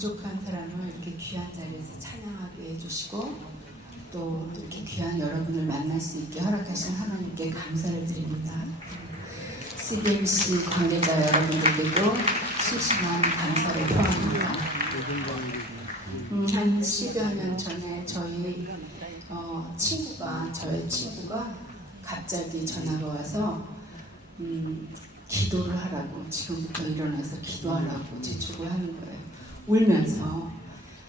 부족한 사람을 이렇게 귀한 자리에서 찬양하게 해주시고 또 이렇게 귀한 여러분을 만날 수 있게 허락하신 하나님께 감사를 드립니다. CBMC 관계자 여러분들께도 실심한 감사를 표합니다. 음, 한 10여 년 전에 저희 어, 친구가 저의 친구가 갑자기 전화가 와서 음, 기도를 하라고 지금부터 일어나서 기도하라고 재촉을 하는 거예요. 울면서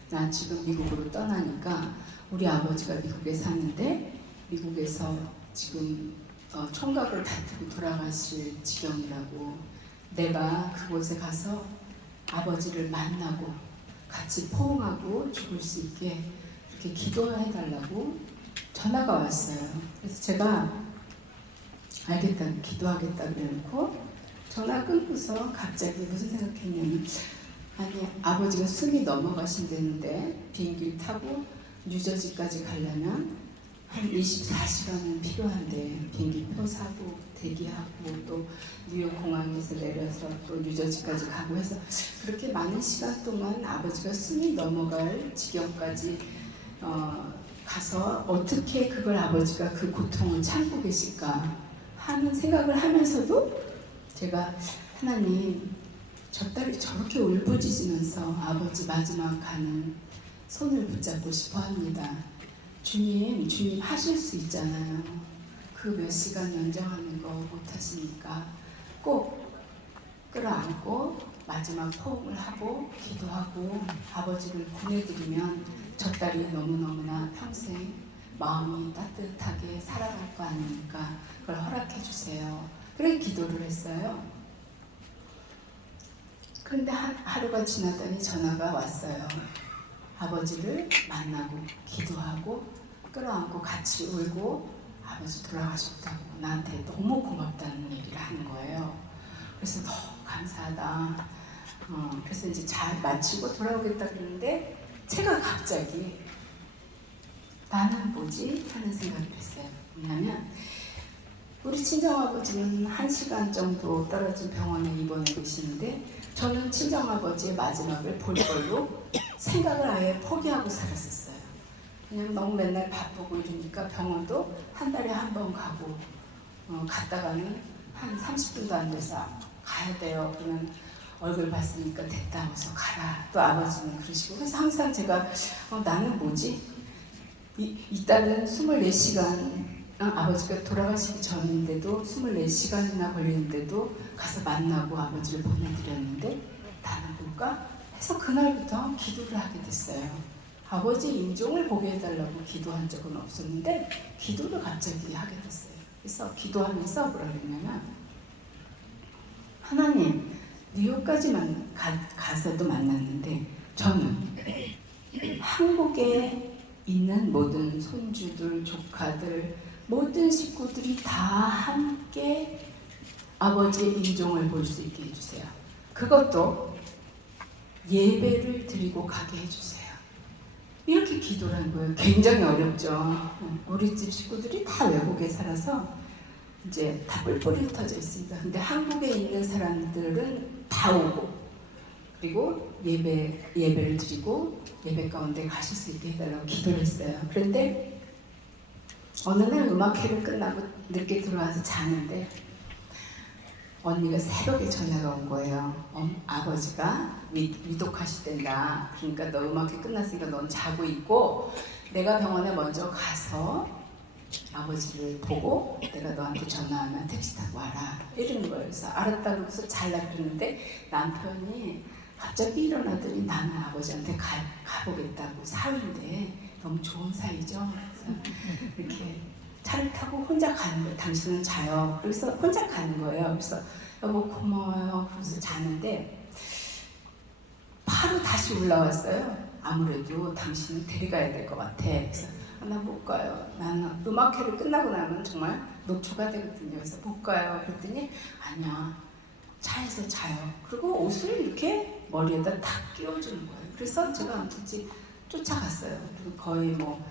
나 지금 미국으로 떠나니까 우리 아버지가 미국에 사는데 미국에서 지금 어, 총각을 다투고 돌아가실 지경이라고 내가 그곳에 가서 아버지를 만나고 같이 포옹하고 죽을 수 있게 이렇게 기도해 달라고 전화가 왔어요. 그래서 제가 알겠다, 기도하겠다 그래놓고 전화 끊고서 갑자기 무슨 생각했냐면 아니 아버지가 숨이 넘어가신다는데 비행기를 타고 뉴저지까지 가려면 한 24시간은 필요한데 비행기 표 사고 대기하고 또 뉴욕 공항에서 내려서 또 뉴저지까지 가고 해서 그렇게 많은 시간 동안 아버지가 숨이 넘어갈 지경까지 어, 가서 어떻게 그걸 아버지가 그 고통을 참고 계실까 하는 생각을 하면서도 제가 하나님 저 딸이 저렇게 울부짖으면서 아버지 마지막 가는 손을 붙잡고 싶어 합니다. 주님, 주님 하실 수 있잖아요. 그 몇 시간 연장하는 거 못 하시니까 꼭 끌어안고 마지막 포옹을 하고 기도하고 아버지를 보내드리면 저 딸이 너무너무나 평생 마음이 따뜻하게 살아갈 거 아닙니까? 그걸 허락해 주세요. 그래 기도를 했어요. 그런데 한, 하루가 지나더니 전화가 왔어요. 아버지를 만나고 기도하고 끌어안고 같이 울고 아버지 돌아가셨다고 나한테 너무 고맙다는 얘기를 하는 거예요. 그래서 너무 감사하다. 어, 그래서 이제 잘 마치고 돌아오겠다 그러는데 제가 갑자기 나는 뭐지 하는 생각을 했어요. 뭐냐면 우리 친정 아버지는 한 시간 정도 떨어진 병원에 입원해 계시는데 저는 친정아버지의 마지막을 볼 걸로 생각을 아예 포기하고 살았었어요. 그냥 너무 맨날 바쁘고 이러니까 병원도 한 달에 한 번 가고 어, 갔다가는 한 30분도 안 돼서 가야 돼요. 그러면 얼굴 봤으니까 됐다 하고서 가라. 또 아버지는 그러시고 그래서 항상 제가 어, 나는 뭐지? 이, 이 딸은 24시간 어, 아버지가 돌아가시기 전인데도 24시간이나 걸리는데도 가서 만나고 아버지를 보내드렸는데 나는 뭘까? 해서 그날부터 기도를 하게 됐어요. 아버지 인종을 보게 해달라고 기도한 적은 없었는데 기도를 갑자기 하게 됐어요. 그래서 기도하면서 뭐라 그랬냐면 하나님 뉴욕까지 만 가, 가서도 만났는데 저는 한국에 있는 모든 손주들, 조카들, 모든 식구들이 다 함께 아버지의 인종을 볼 수 있게 해주세요. 그것도 예배를 드리고 가게 해주세요. 이렇게 기도를 한 거예요. 굉장히 어렵죠. 우리 집 식구들이 다 외국에 살아서 이제 다 뿔뿔이 흩어져 있습니다. 근데 한국에 있는 사람들은 다 오고 그리고 예배 예배를 드리고 예배 가운데 가실 수 있게 해달라고 기도를 했어요. 그런데 어느 날 음악회를 끝나고 늦게 들어와서 자는데 언니가 새벽에 전화가 온 거예요. 어, 아버지가 위, 위독하시댄다. 그러니까 너 음악회 끝났으니까 넌 자고 있고 내가 병원에 먼저 가서 아버지를 보고 내가 너한테 전화하면 택시 타고 와라. 이러는 거예요. 그래서 알았다 그러고서 잘라 그러는데 남편이 갑자기 일어나더니 나는 아버지한테 가, 가보겠다고 사위인데 너무 좋은 사이죠. 이렇게 차를 타고 혼자 가는 거예요. 당신은 자요. 그래서 혼자 가는 거예요. 그래서 여보 고마워요. 그래서 자는데 바로 다시 올라왔어요. 아무래도 당신을 데려가야 될 것 같아. 그래서 아, 나못 가요. 나는 음악회를 끝나고 나면 정말 녹초가 되거든요. 그래서 못 가요. 그랬더니 아니야. 차에서 자요. 그리고 옷을 이렇게 머리에다 탁 끼워주는 거예요. 그래서 제가 굳이 쫓아갔어요. 거의 뭐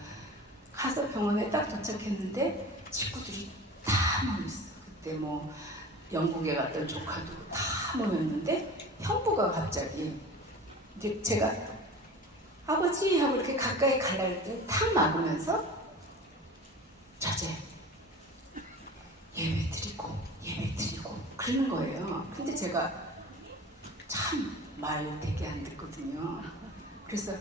가서 병원에 딱 도착했는데 친구들이 다 모였어. 그때 뭐 영국에 갔던 조카도 다 모였는데 형부가 갑자기 이제 제가 아버지 하고 이렇게 가까이 가려 했더니 탁 막으면서 저제 예배 드리고 예배 드리고 그러는 거예요. 근데 제가 참 말 되게 안 듣거든요. 그래서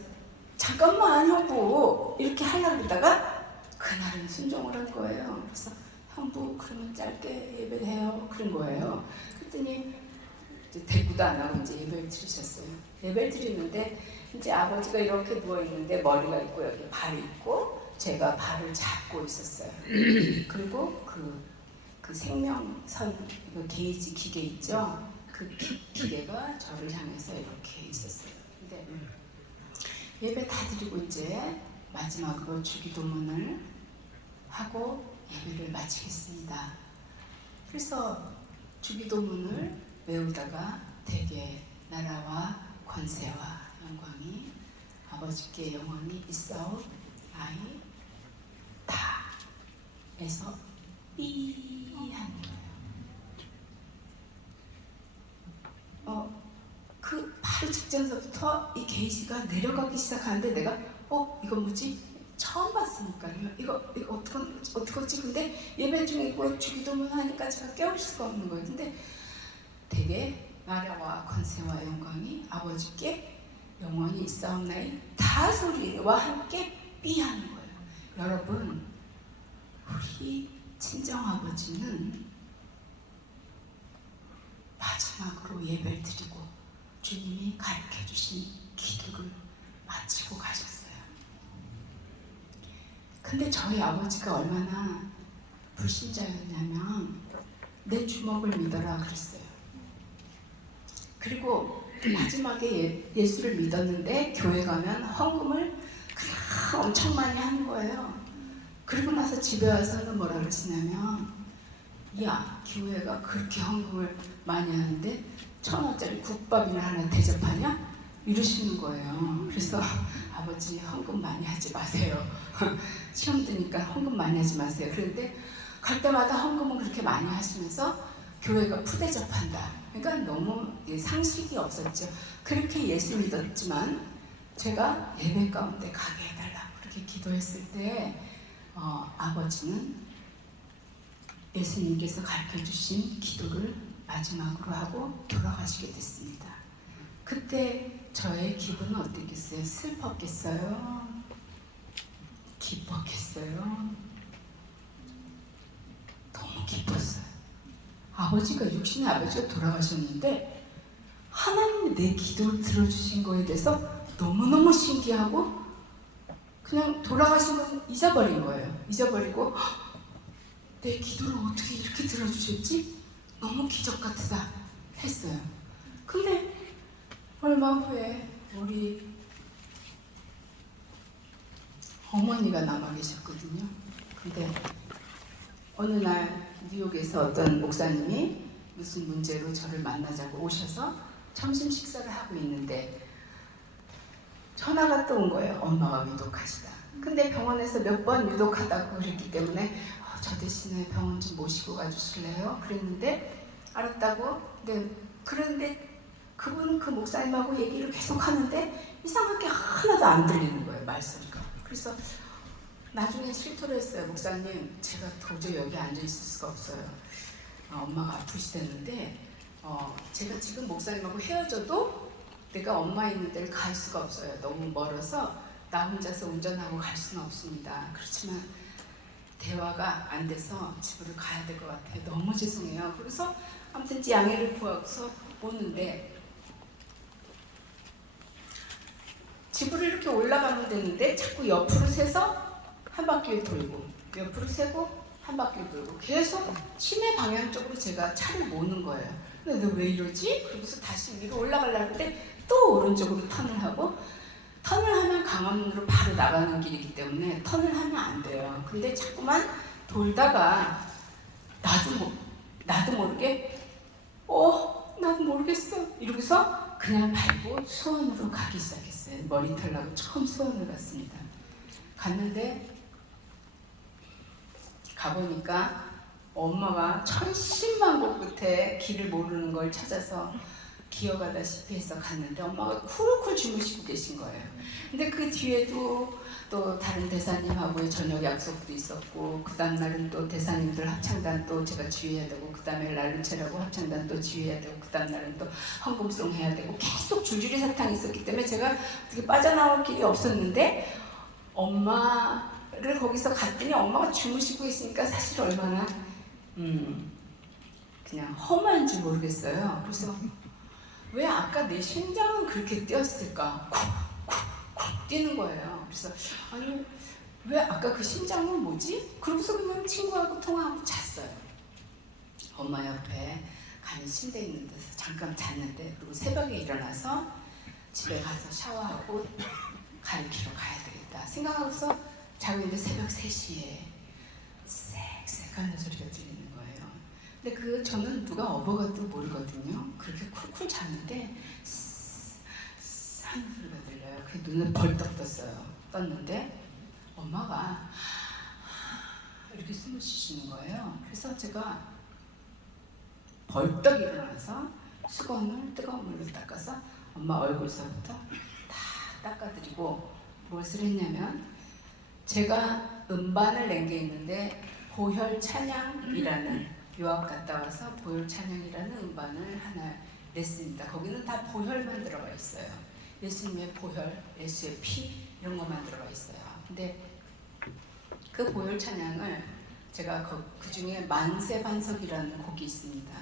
잠깐만 형부 이렇게 하려고 그러다가 그날은 순종을 한 거예요. 그래서 형부 그러면 짧게 예배를 해요. 그런 거예요. 그랬더니 이제 대구도 안 하고 이제 예배를 드리셨어요. 예배를 드리는데 이제 아버지가 이렇게 누워 있는데 머리가 있고 여기 발이 있고 제가 발을 잡고 있었어요. 그리고 그, 그 생명선 그 게이지 기계 있죠. 그 기, 기계가 저를 향해서 이렇게 있었어요. 근데 예배 다 드리고 이제 마지막으로 주기도문을 하고 예배를 마치겠습니다. 그래서 주기도문을 외우다가 대개 나라와 권세와 영광이 아버지께 영원히 있사옵 아이 다에서 삐 하는 거예요. 어, 그 바로 직전서부터 이 게이지가 내려가기 시작하는데 내가 어 이거 뭐지 처음 봤으니까요. 이거 이거 어떻게 어떻게지 근데 예배 중이고 주기도문 하니까 제가 깨울 수가 없는 거예요. 근데 되게 나라와 권세와 영광이 아버지께 영원히 있사옵나이 다 소리와 함께 삐하는 거예요. 여러분 우리 친정 아버지는 마지막으로 예배를 드리고 주님이 가르쳐 주신 기도를 마치고 가셨어요. 근데 저희 아버지가 얼마나 불신자였냐면 내 주먹을 믿어라 그랬어요. 그리고 마지막에 예, 예수를 믿었는데 교회 가면 헌금을 엄청 많이 하는 거예요. 그리고 나서 집에 와서는 뭐라 그러시냐면 야 교회가 그렇게 헌금을 많이 하는데 천 원짜리 국밥이나 하나 대접하냐? 이러시는 거예요. 그래서 아버지 헌금 많이 하지 마세요. 시험 드니까 헌금 많이 하지 마세요. 그런데 갈 때마다 헌금을 그렇게 많이 하시면서 교회가 푸대접한다. 그러니까 너무 예, 상식이 없었죠. 그렇게 예수 믿었지만 제가 예배 가운데 가게 해달라 그렇게 기도했을 때 어, 아버지는 예수님께서 가르쳐 주신 기도를 마지막으로 하고 돌아가시게 됐습니다. 그때 저의 기분은 어땠겠어요? 슬펐겠어요? 기뻤겠어요? 너무 기뻤어요. 아버지가 육신의 아버지가 돌아가셨는데 하나님이 내 기도를 들어주신 거에 대해서 너무너무 신기하고 그냥 돌아가신 건 잊어버린 거예요. 잊어버리고 "헉, 내 기도를 어떻게 이렇게 들어주셨지? 너무 기적 같다 했어요. 근데 얼마 후에 우리 어머니가 남아 계셨거든요. 근데 어느 날 뉴욕에서 어떤 목사님이 무슨 문제로 저를 만나자고 오셔서 점심 식사를 하고 있는데 전화가 또 온 거예요. 엄마가 위독하시다. 근데 병원에서 몇 번 위독하다고 그랬기 때문에 어, 저 대신에 병원 좀 모시고 가주실래요? 그랬는데 알았다고. 네. 그런데 그분은 그 목사님하고 얘기를 계속 하는데 이상하게 하나도 안 들리는 거예요. 말소리가. 그래서 나중에 실토를 했어요. 목사님, 제가 도저히 여기 앉아 있을 수가 없어요. 어, 엄마가 아프시다는데 어, 제가 지금 목사님하고 헤어져도 내가 엄마 있는 데를 갈 수가 없어요. 너무 멀어서 나 혼자서 운전하고 갈 수는 없습니다. 그렇지만 대화가 안 돼서 집으로 가야 될 것 같아요. 너무 죄송해요. 그래서 아무튼 양해를 구하고서 오는데 집으로 이렇게 올라가면 되는데 자꾸 옆으로 세서 한 바퀴를 돌고 옆으로 세고 한 바퀴를 돌고 계속 시내 방향 쪽으로 제가 차를 모는 거예요. 근데 너왜 이러지? 그러고서 다시 위로 올라가려고 하는데 또 오른쪽으로 턴을 하고 턴을 하면 강화문으로 바로 나가는 길이기 때문에 턴을 하면 안 돼요. 근데 자꾸만 돌다가 나도 모, 나도 모르게 어 나도 모르겠어 이러고서 그냥 밟고 수원으로 가기 시작했어요. 머리 털라고 처음 수원을 갔습니다. 갔는데 가보니까 엄마가 천신만고 끝에 길을 모르는 걸 찾아서 기어가다시피 해서 갔는데 엄마가 쿨쿨 주무시고 계신 거예요. 근데 그 뒤에도 또 다른 대사님하고의 저녁 약속도 있었고 그 다음 날은 또 대사님들 합창단 또 제가 지휘해야 되고 그 다음에 랄루체라고 합창단 또 지휘해야 되고 그 다음 날은 또 헌금송 해야 되고 계속 줄줄이 사탕이 있었기 때문에 제가 어떻게 빠져나올 길이 없었는데 엄마를 거기서 갔더니 엄마가 주무시고 있으니까 사실 얼마나 음 그냥 험한지 모르겠어요. 그래서 왜 아까 내 심장은 그렇게 뛰었을까? 쿡쿡쿡 뛰는 거예요. 그래서 아니 왜 아까 그 심장은 뭐지? 그러고서 그냥 친구하고 통화하고 잤어요. 엄마 옆에 간이 침대에 있는 데서 잠깐 잤는데 그리고 새벽에 일어나서 집에 가서 샤워하고 가르치러 가야 되겠다 생각하고서 자고 있는데 새벽 3시에 쌕쌕 하는 소리가 거예요. 근데 그 저는 누가 업어가도 모르거든요. 그렇게 쿨쿨 자는데 하는 소리가 들려요. 그 눈을 벌떡 떴어요. 떴는데 엄마가 이렇게 숨을 쉬시는 거예요. 그래서 제가 벌떡 일어나서 수건을 뜨거운 물로 닦아서 엄마 얼굴서부터 다 닦아드리고 무엇을 했냐면 제가 음반을 낸 게 있는데 보혈 찬양이라는 유학 갔다 와서 보혈 찬양이라는 음반을 하나 냈습니다. 거기는 다 보혈만 들어가 있어요. 예수님의 보혈, 예수의 피 이런 것만 들어가 있어요. 근데 그 보혈 찬양을 제가 그 중에 만세 반석이라는 곡이 있습니다.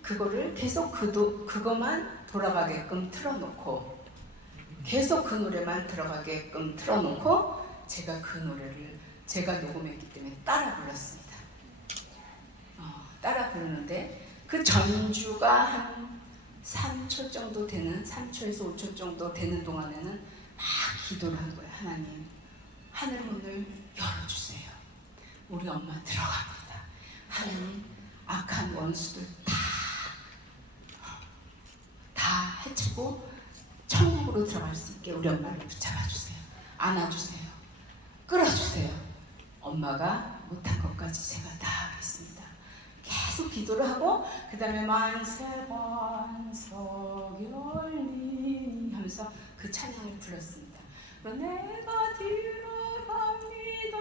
그거를 계속 그도 그것만 돌아가게끔 틀어놓고 계속 그 노래만 들어가게끔 틀어놓고 제가 그 노래를 제가 녹음했기 때문에 따라 불렀습니다. 어, 따라 부르는데 그 전주가 한 3초 정도 되는 3초에서 5초 정도 되는 동안에는 막 기도를 한 거예요. 하나님 하늘 문을 열어주세요. 우리 엄마 들어갑니다. 하나님 악한 원수들 다, 다 해치고 천국으로 들어갈 수 있게 우리 엄마를 붙잡아 주세요. 안아주세요. 끌어주세요. 엄마가 못한 것까지 제가 다 하겠습니다. 계속 기도를 하고 그 다음에 만세 반석 열리 하면서 그 찬양을 불렀습니다. 내가 들어갑니다.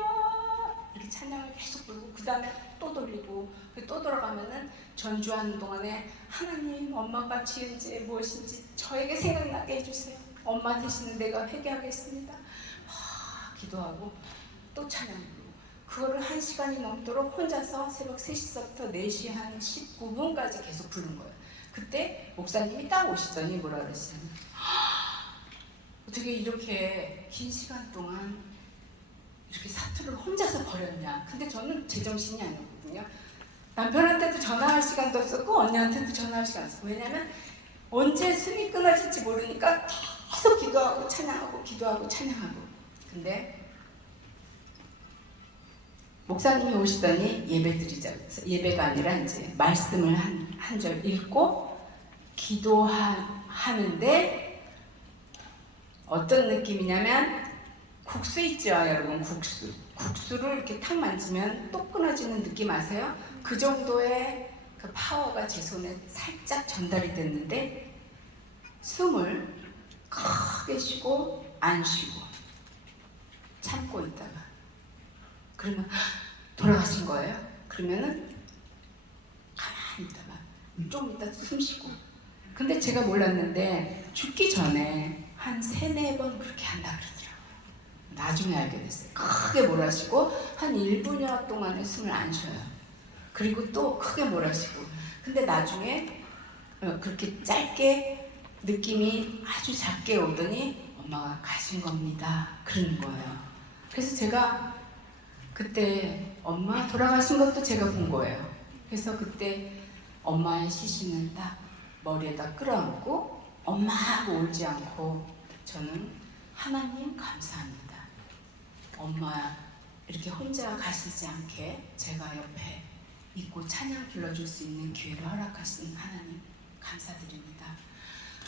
이렇게 찬양을 계속 부르고 그 다음에 또 돌리고 또 돌아가면은 전주하는 동안에 하나님 엄마가 지은 죄 무엇인지 저에게 생각나게 해주세요. 엄마 대신에 내가 회개하겠습니다. 하, 기도하고 또 찬양 그거를 한 시간이 넘도록 혼자서 새벽 3시서부터 4시 한 19분까지 계속 부른 거예요. 그때 목사님이 딱 오시더니 뭐라 그랬어요. 어떻게 이렇게 긴 시간 동안 이렇게 사투를 혼자서 벌였냐. 근데 저는 제정신이 아니었거든요. 남편한테도 전화할 시간도 없었고 언니한테도 전화할 시간 없었고 왜냐면 언제 숨이 끊어질지 모르니까 계속 기도하고 찬양하고 기도하고 찬양하고 근데 목사님이 오시더니 예배 드리자 예배가 아니라 이제 말씀을 한 한 절 읽고 기도하는데 어떤 느낌이냐면 국수 있죠 여러분 국수 국수를 이렇게 탁 만지면 똑 끊어지는 느낌 아세요? 그 정도의 그 파워가 제 손에 살짝 전달이 됐는데 숨을 크게 쉬고 안 쉬고 참고 있다가 그러면 돌아가신 거예요. 그러면은 가만히 있다가 좀 있다 숨 쉬고 근데 제가 몰랐는데 죽기 전에 한 세네 번 그렇게 한다 그러더라고요. 나중에 알게 됐어요. 크게 몰아쉬고 한 1분여 동안에 숨을 안 쉬어요. 그리고 또 크게 몰아쉬고. 근데 나중에 어, 그렇게 짧게 느낌이 아주 작게 오더니 엄마가 가신 겁니다. 그러는 거예요. 그래서 제가 그때 엄마 돌아가신 것도 제가 본 거예요. 그래서 그때 엄마의 시신을 딱 머리에다 끌어안고 엄마 하고 울지 않고 저는 하나님 감사합니다. 엄마 이렇게 혼자 가시지 않게 제가 옆에 있고 찬양 불러줄 수 있는 기회를 허락하신 하나님 감사드립니다.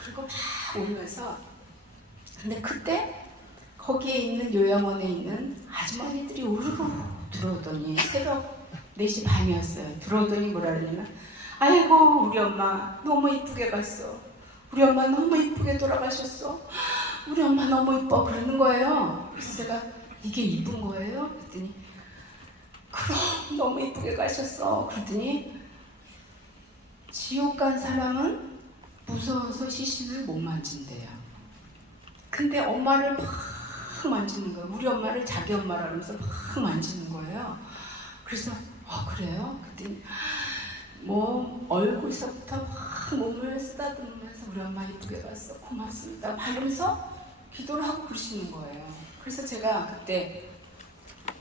그리고 막 울면서 근데 그때 거기에 있는 요양원에 있는 아주머니들이 우르르 들어오더니 새벽 4시 반이었어요. 들어오더니 뭐라 그러냐면 아이고 우리 엄마 너무 이쁘게 갔어. 우리 엄마 너무 이쁘게 돌아가셨어. 우리 엄마 너무 이뻐 그러는 거예요. 그래서 제가 이게 이쁜 거예요? 그랬더니 그럼 너무 이쁘게 가셨어. 그랬더니 지옥 간 사람은 무서워서 시신을 못 만진대요. 근데 엄마를 막 만지는 거예요. 우리 엄마를 자기 엄마라 그러면서 막 만지는 거예요. 그래서 어 그래요? 그랬더니 뭐 얼굴서부터 막 몸을 쓰다듬으면서 우리 엄마 이쁘게 봤어 고맙습니다 막 이러면서 기도를 하고 그러시는 거예요 그래서 제가 그때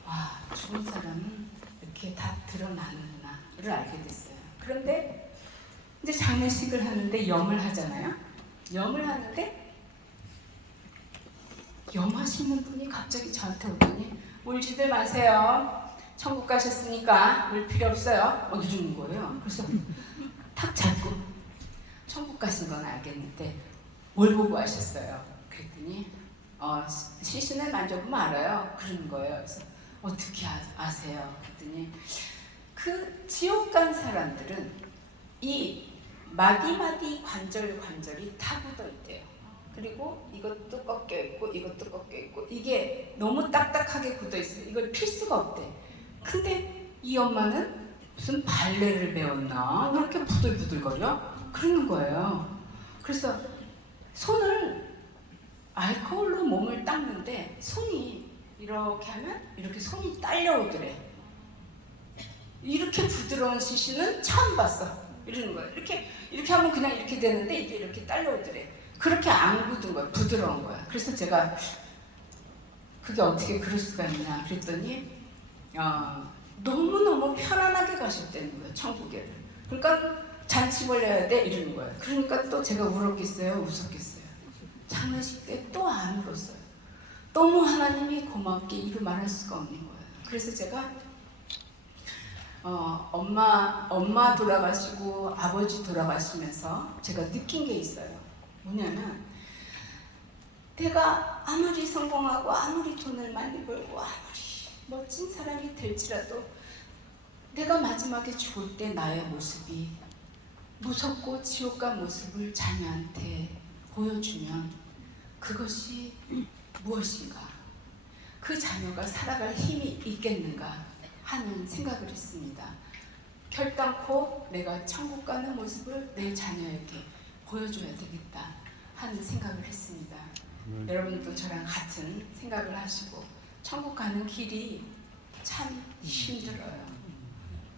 와 죽은 사람은 이렇게 다 드러나는구나를 알게 됐어요 그런데 이제 장례식을 하는데 염을 하잖아요 염을 하는데 염하시는 분이 갑자기 저한테 오더니 울지들 마세요 천국 가셨으니까 울 필요 없어요. 뭐 이러는 거예요. 그래서 탁 잡고 천국 가신 건 알겠는데 뭘 보고 하셨어요? 그랬더니 어, 시- 시신을 만져보면 알아요. 그러는 거예요. 그래서 어떻게 아, 아세요? 그랬더니 그 지옥 간 사람들은 이 마디마디 관절 관절이 다 굳어 있대요. 그리고 이것도 꺾여 있고 이것도 꺾여 있고 이게 너무 딱딱하게 굳어 있어요. 이걸 필 수가 없대. 근데 이 엄마는 무슨 발레를 배웠나? 왜 이렇게 부들부들거려? 그러는 거예요. 그래서 손을 알코올로 몸을 닦는데 손이 이렇게 하면 이렇게 손이 딸려오더래. 이렇게 부드러운 시신은 처음 봤어. 이러는 거야. 이렇게 이렇게 하면 그냥 이렇게 되는데 이게 이렇게 딸려오더래. 그렇게 안 굳은 거야. 부드러운 거야. 그래서 제가 그게 어떻게 그럴 수가 있냐 그랬더니 어, 너무너무 편안하게 가셨다는 거예요. 천국에를. 그러니까 잔치 벌려야 돼 이러는 거예요. 그러니까 또 제가 울었겠어요? 웃었겠어요? 장례식 때 또 안 울었어요. 너무 하나님이 고맙게 이루 말할 수가 없는 거예요. 그래서 제가 어, 엄마 엄마 돌아가시고 아버지 돌아가시면서 제가 느낀 게 있어요. 뭐냐면 내가 아무리 성공하고 아무리 돈을 많이 벌고 아무리 멋진 사람이 될지라도 내가 마지막에 죽을 때 나의 모습이 무섭고 지옥 간 모습을 자녀한테 보여주면 그것이 무엇인가? 그 자녀가 살아갈 힘이 있겠는가 하는 생각을 했습니다. 결단코 내가 천국 가는 모습을 내 자녀에게 보여줘야 되겠다 하는 생각을 했습니다. 여러분도 저랑 같은 생각을 하시고 천국 가는 길이 참 힘들어요.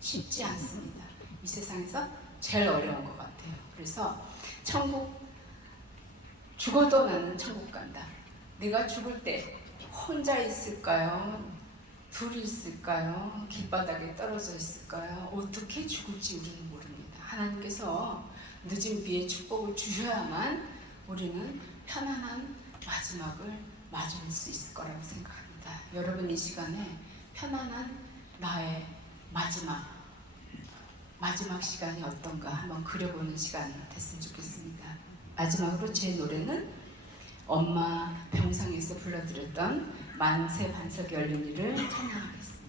쉽지 않습니다. 이 세상에서 제일 어려운 것 같아요. 그래서 천국 죽어도 나는 천국 간다. 내가 죽을 때 혼자 있을까요? 둘이 있을까요? 길바닥에 떨어져 있을까요? 어떻게 죽을지 우리는 모릅니다. 하나님께서 늦은 비에 축복을 주셔야만 우리는 편안한 마지막을 맞을 수 있을 거라고 생각합니다. 여러분 이 시간에 편안한 나의 마지막 마지막 시간이 어떤가 한번 그려보는 시간 됐으면 좋겠습니다. 마지막으로 제 노래는 엄마 병상에서 불러드렸던 만세 반석 열린 이를 찬양하겠습니다.